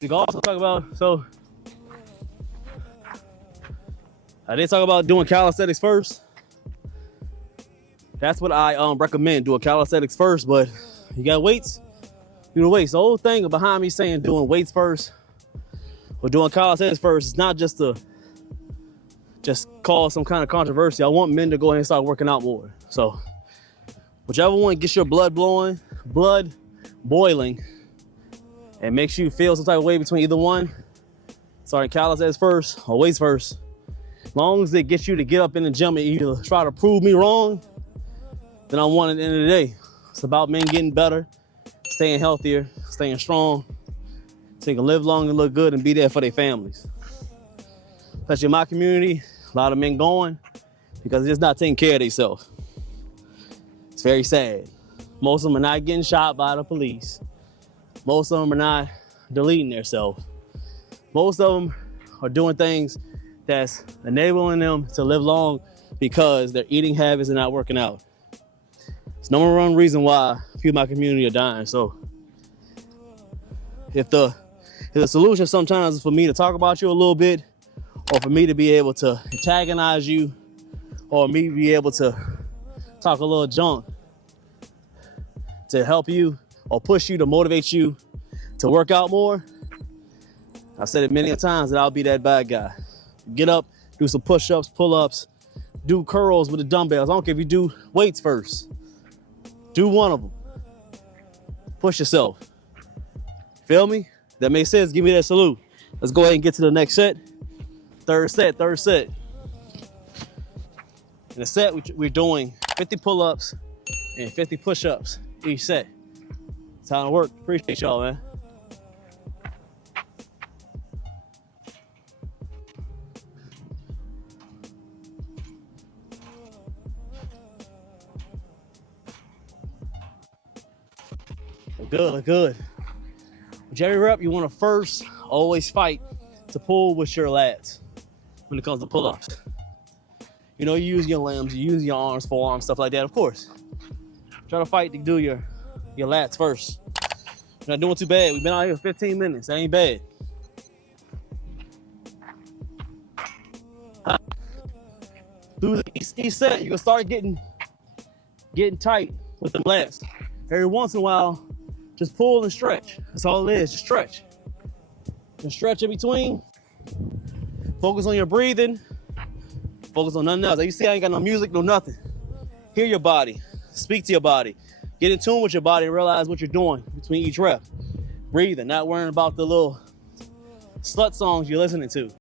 We can also talk about, so I did talk about doing calisthenics first. That's what I recommend, doing calisthenics first, but you got weights, do the weights. The whole thing behind me saying doing weights first or doing calisthenics first is not just to just cause some kind of controversy. I want men to go ahead and start working out more. So whichever one gets your blood boiling, and makes you feel some type of way between either one, starting calisthenics first or weights first, as long as it gets you to get up in the gym and either try to prove me wrong, then I want at the end of the day. It's about men getting better, staying healthier, staying strong, so they can live long and look good and be there for their families. Especially in my community, a lot of men going because they're just not taking care of themselves. It's very sad. Most of them are not getting shot by the police. Most of them are not deleting themselves. Most of them are doing things that's enabling them to live long because their eating habits are not working out. It's number one reason why people in my community are dying. So if the solution sometimes is for me to talk about you a little bit, or for me to be able to antagonize you, or me be able to talk a little junk to help you or push you to motivate you to work out more, I've said it many times that I'll be that bad guy. Get up, do some push-ups, pull-ups, do curls with the dumbbells. I don't care if you do weights first. Do one of them. Push yourself. Feel me? That makes sense. Give me that salute. Let's go ahead and get to the next set. Third set. In the set, we're doing 50 pull-ups and 50 push-ups each set. That's how it works. Appreciate y'all, man. Look good. With every rep, you want to first always fight to pull with your lats when it comes to pull-ups. You know, you use your limbs, you use your arms, forearms, stuff like that, of course. Try to fight to do your lats first. You're not doing too bad. We've been out here 15 minutes. That ain't bad. Through each set, you're gonna start getting tight with the lats. Every once in a while, just pull and stretch. That's all it is, just stretch. Just stretch in between. Focus on your breathing. Focus on nothing else. Like you see, I ain't got no music, no nothing. Hear your body. Speak to your body. Get in tune with your body and realize what you're doing between each rep. Breathing, not worrying about the little slut songs you're listening to.